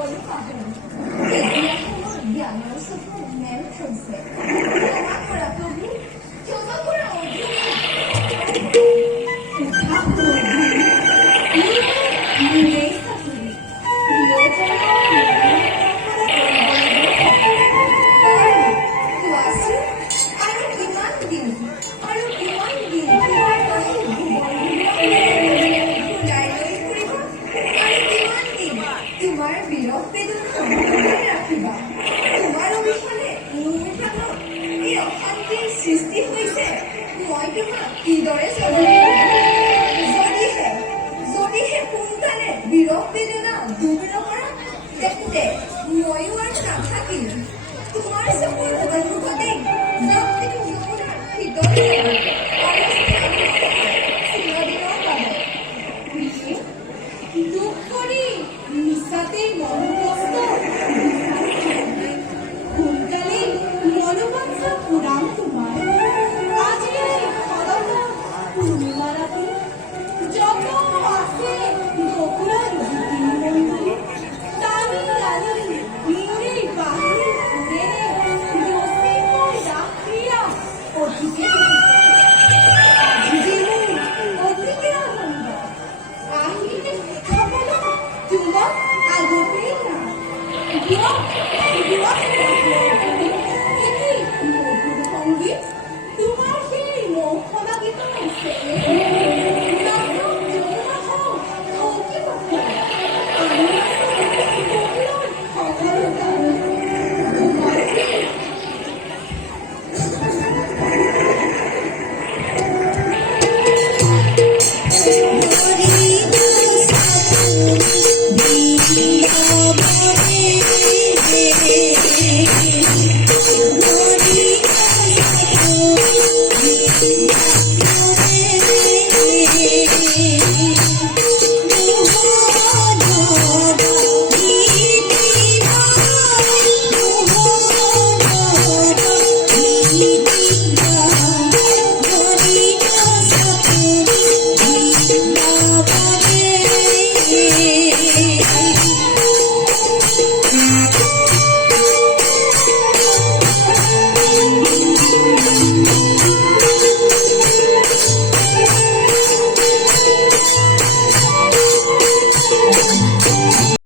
সকলো পাহৰি এতিয়া মোৰ জ্ঞানৰ চকুৰ মেল থৈছে ক্ষমা কৰা প্ৰভু ক্ষমা কৰা উঠা মোৰেই চাকৰি কোৱাচোন আৰু কিমান দিন তোমাৰ দৰে ঘূৰাই লৈ ফুৰিব আৰু কিমান দিন তোমাৰ বিৰহ বেদনা ৰাখিবা তোমাৰ অবিহনে মোৰ প্ৰাণত এই অশান্তিৰ সৃষ্টি হৈছে মই তোমাক কিদৰে যদিহে সোনকালে বিৰহ বেদনা দূৰ নকৰা তেন্তে ময়ো আৰু নাথাকিম তোমাৰ চকুৰ সন্মুখতে য'ত যমুনাৰ শীতল দুখ কৰি মিছাতে মন কষ্ট সোনকালে মনোবাঞ্ছা পুৰাম তোমাৰ আজি সৰল পূৰ্ণিমা ৰাতি যত আছে গোকুলৰ মন্দিৰ টানি টানি নিৰে বাহিৰ ঘূৰেৰে ৰচিকৈ ৰাখিয়া অধিকে অধিকে আনন্দ আহিলে খাবলৈ তোমাক আগতেই না মধুৰ সংগীত তোমাৰ সেই মৌসলা গীতৰ Thank you.